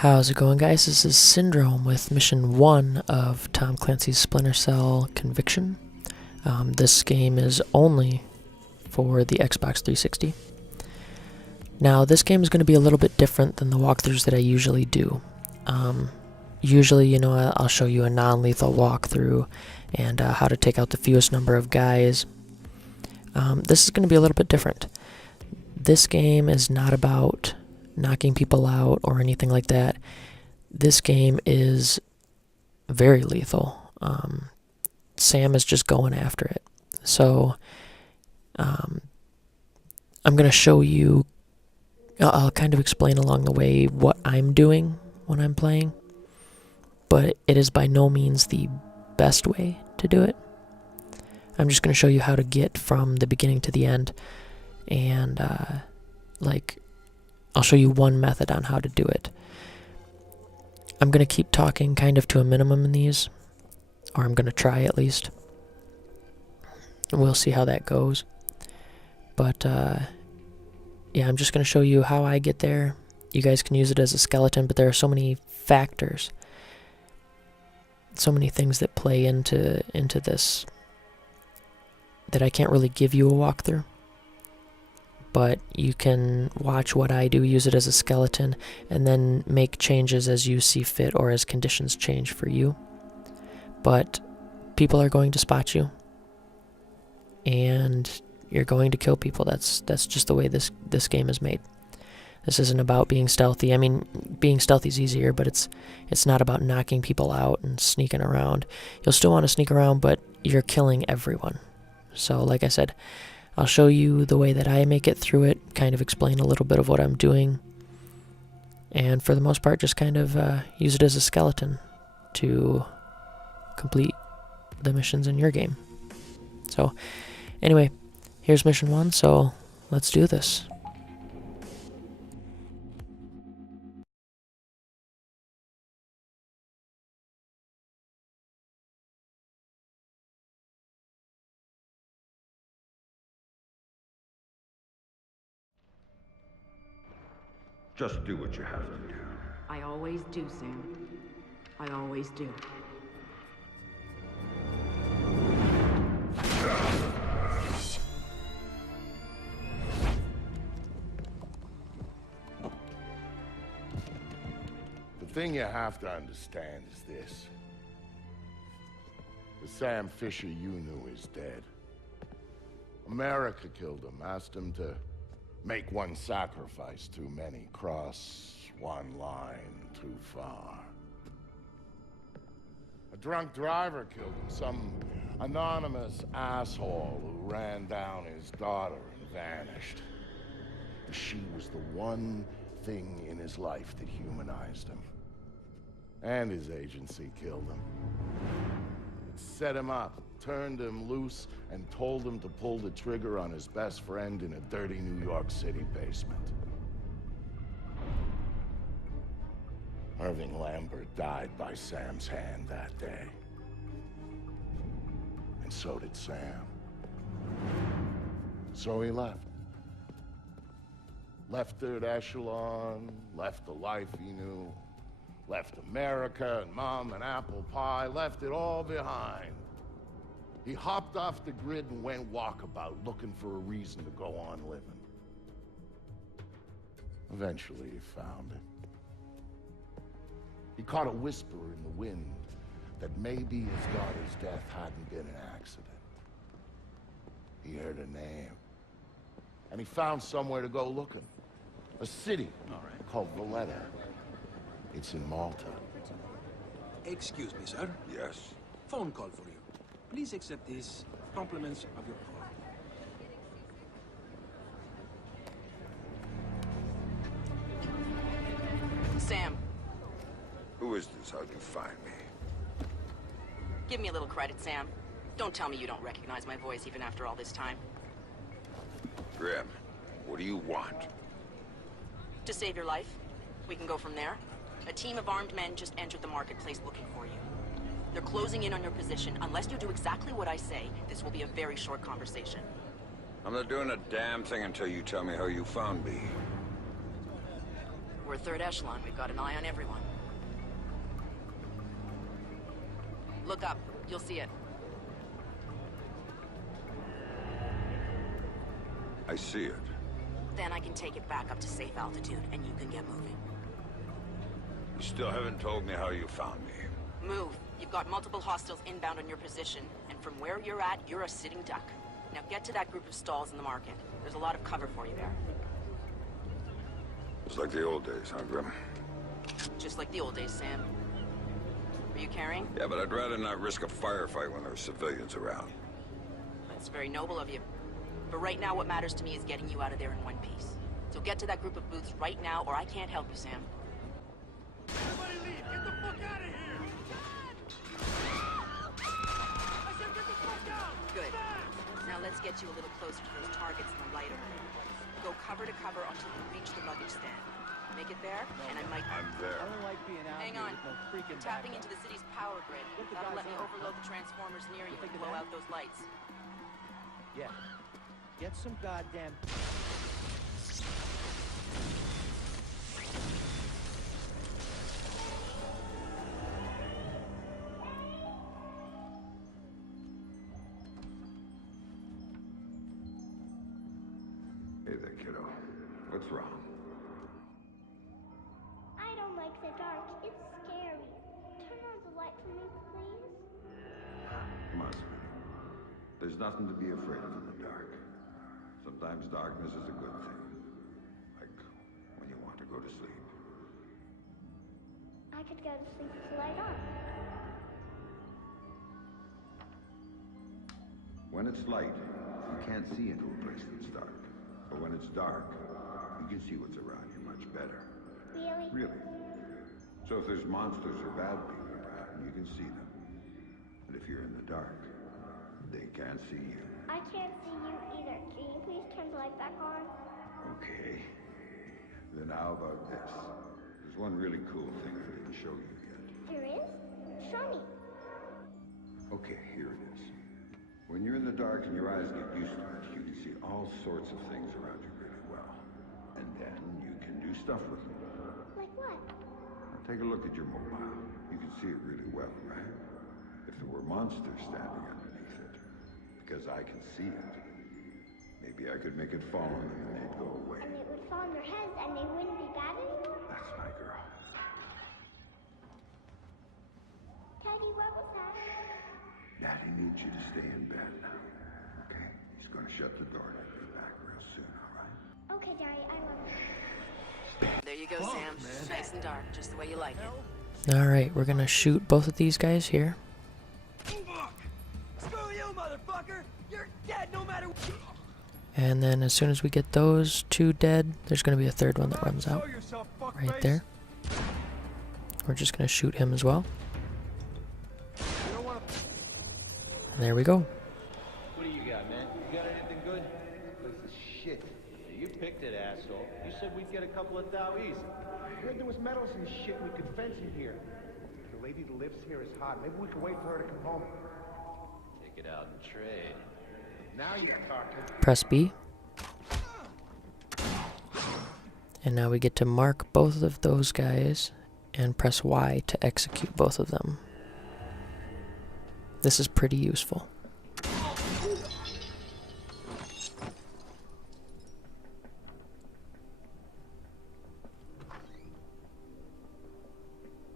How's it going, guys? This is Syndrome with Mission 1 of Tom Clancy's Splinter Cell Conviction. This game is only for the Xbox 360. Now, this game is going to be a little bit different than the walkthroughs that I usually do. Usually, I'll show you a non-lethal walkthrough and how to take out the fewest number of guys. This is going to be a little bit different. This game is not about knocking people out or anything like that. This game is very lethal. Sam is just going after it. So I'm going to show you, I'll kind of explain along the way what I'm doing when I'm playing, but it is by no means the best way to do it. I'm just going to show you how to get from the beginning to the end, and I'll show you one method on how to do it. I'm going to keep talking kind of to a minimum in these, or I'm going to try at least. We'll see how that goes. But, yeah, I'm just going to show you how I get there. You guys can use it as a skeleton, but there are so many factors, so many things that play into this that I can't really give you a walkthrough. But you can watch what I do, use it as a skeleton, and then make changes as you see fit or as conditions change for you. But people are going to spot you, and you're going to kill people. That's just the way this game is made. This isn't about being stealthy. I mean, being stealthy is easier, but it's not about knocking people out and sneaking around. You'll still want to sneak around, but you're killing everyone. So, like I said, I'll show you the way that I make it through it, kind of explain a little bit of what I'm doing, and for the most part just kind of use it as a skeleton to complete the missions in your game. So anyway, here's mission 1, so let's do this. Just do what you have to do. I always do, Sam. I always do. The thing you have to understand is this. The Sam Fisher you knew is dead. America killed him, asked him to make one sacrifice too many, cross one line too far. A drunk driver killed him, some anonymous asshole who ran down his daughter and vanished. She was the one thing in his life that humanized him. And his agency killed him. It set him up, turned him loose, and told him to pull the trigger on his best friend in a dirty New York City basement. Irving Lambert died by Sam's hand that day. And so did Sam. So he left. Left Third Echelon, left the life he knew, left America and Mom and apple pie, left it all behind. He hopped off the grid and went walkabout, looking for a reason to go on living. Eventually, he found it. He caught a whisper in the wind that maybe his daughter's death hadn't been an accident. He heard a name. And he found somewhere to go looking. A city called Valletta. It's in Malta. Excuse me, sir. Yes? Phone call for you. Please accept these compliments of your call. Sam, Who is this? How'd you find me? give me a little credit, Sam. Don't tell me you don't recognize my voice even after all this time. Grim, what do you want? To save your life. We can go from there. A team of armed men just entered the marketplace looking for you. They're closing in on your position. Unless you do exactly what I say, this will be a very short conversation. I'm not doing a damn thing until you tell me how you found me. We're third echelon. We've got an eye on everyone. Look up. You'll see it. I see it. Then I can take it back up to safe altitude, and you can get moving. You still haven't told me how you found me. Move. You've got multiple hostiles inbound on your position, and from where you're at, you're a sitting duck. Now get to that group of stalls in the market. There's a lot of cover for you there. It's like the old days, huh, Grim? Just like the old days, Sam. Are you carrying? Yeah, but I'd rather not risk a firefight when there's civilians around. That's very noble of you. But right now, what matters to me is getting you out of there in one piece. So get to that group of booths right now, or I can't help you, Sam. Everybody leave! Get the fuck out of here! I said get the fuck out! Good. Now let's get you a little closer to those targets in the light over. Go cover to cover until you reach the luggage stand. Make it there, and I might... I'm there. I don't like being out Hang here on. with no freaking Tapping backup. into the city's power grid. What the That'll guys let me on? overload the transformers near you think and of blow that? out those lights. Yeah. Get some goddamn... Hey there, kiddo. What's wrong? I don't like the dark. It's scary. Turn on the light for me, please. Come on, sweetie. There's nothing to be afraid of in the dark. Sometimes darkness is a good thing. Like when you want to go to sleep. I could go to sleep with the light on. When it's light, you can't see into a place that's dark. But when it's dark, you can see what's around you much better. Really? Really. So if there's monsters or bad people around, you can see them. But if you're in the dark, they can't see you. I can't see you either. Can you please turn the light back on? Okay. Then how about this? There's one really cool thing I didn't show you yet. There is? Show me. Okay, here it is. When you're in the dark and your eyes get used to it, you can see all sorts of things around you really well. And then you can do stuff with them. Like what? Now take a look at your mobile. You can see it really well, right? If there were monsters standing underneath it, because I can see it, maybe I could make it fall on them and they'd go away. And it would fall on their heads and they wouldn't be bad anymore? That's my girl. Daddy, what was that? Daddy needs you to stay in bed now, okay? He's gonna shut the door and be back real soon, all right? Okay, Daddy, I love you. There you go, Sam. Nice and dark, just the way you like it. Alright, we're gonna shoot both of these guys here. Screw you, motherfucker! You're dead no matter what! And then as soon as we get those two dead, there's gonna be a third one that runs out. Show yourself, fuckface. Right there. We're just gonna shoot him as well. You don't wanna... And there we go. What do you got, man? You got anything good? Place is shit. You picked it, asshole. You said we'd get a couple of thou easy. I heard there was metals and shit we could fence in here. The lady that lives here is hot. Maybe we could wait for her to come home. Take it out and trade. Now you're talking. Press B. And now we get to mark both of those guys and press Y to execute both of them. This is pretty useful.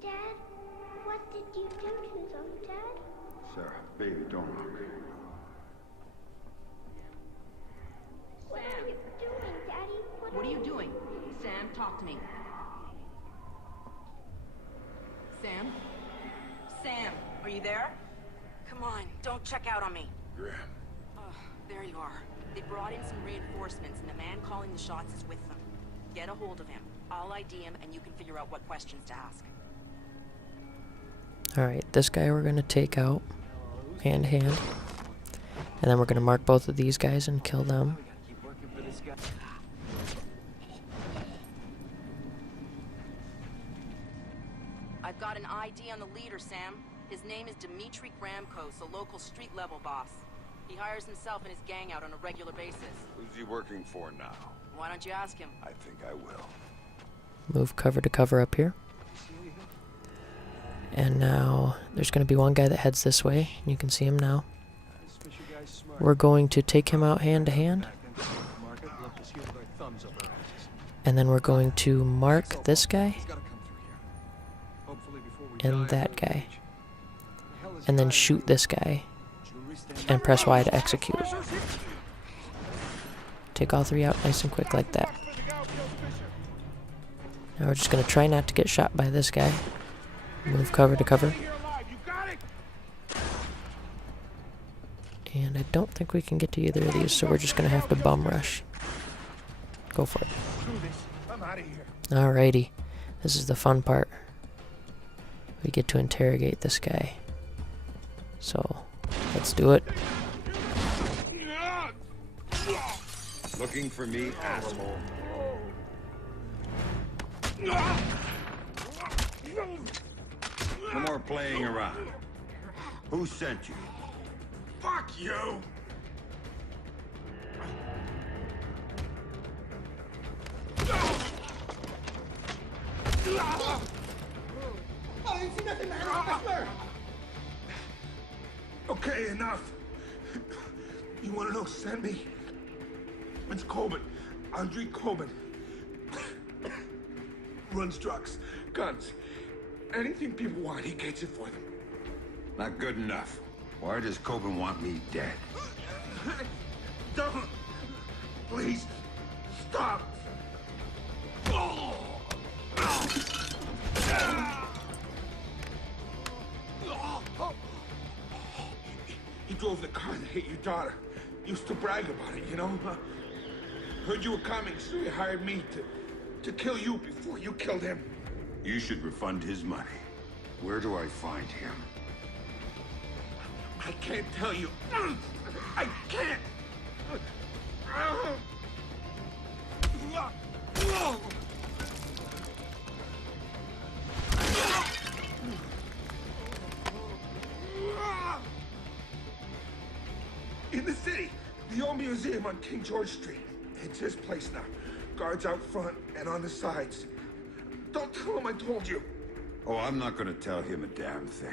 Dad, what did you do to them, Dad? Sarah, baby, don't look. What are you doing, Daddy? What are you doing? Sam, talk to me. Sam? Sam, are you there? Come on, don't check out on me. Graham. Oh, there you are. They brought in some reinforcements, and the man calling the shots is with them. Get a hold of him. I'll ID him, and you can figure out what questions to ask. Alright, this guy we're gonna take out hand to hand. And then we're gonna mark both of these guys and kill them. Keep working for this guy. I've got an ID on the leader, Sam. His name is Dimitri Gramkos, a local street-level boss. He hires himself and his gang out on a regular basis. Who's he working for now? Why don't you ask him? I think I will. Move cover to cover up here. And now there's going to be one guy that heads this way. You can see him now. We're going to take him out hand to hand. And then we're going to mark this guy and that guy. And then shoot this guy. And press Y to execute. Take all three out nice and quick like that. Now we're just going to try not to get shot by this guy. Move cover to cover. And I don't think we can get to either of these, so we're just going to have to bum rush. Go for it. Alrighty. This is the fun part. We get to interrogate this guy. So, let's do it. Looking for me, asshole. No more playing around. Who sent you? Fuck you! I ain't seen nothing, man. I swear. Okay, enough. You wanna know who sent me? It's Coben. Andre Coben. Runs trucks, guns. Anything people want, he gets it for them. Not good enough. Why does Coben want me dead? Don't! Please, stop! He drove the car that hit your daughter. Used to brag about it, you know? Heard you were coming, so he hired me to kill you before you killed him. You should refund his money. Where do I find him? I can't tell you. I can't! In the city, the old museum on King George Street. It's his place now. Guards out front and on the sides. Don't tell him I told you. Oh, I'm not gonna tell him a damn thing.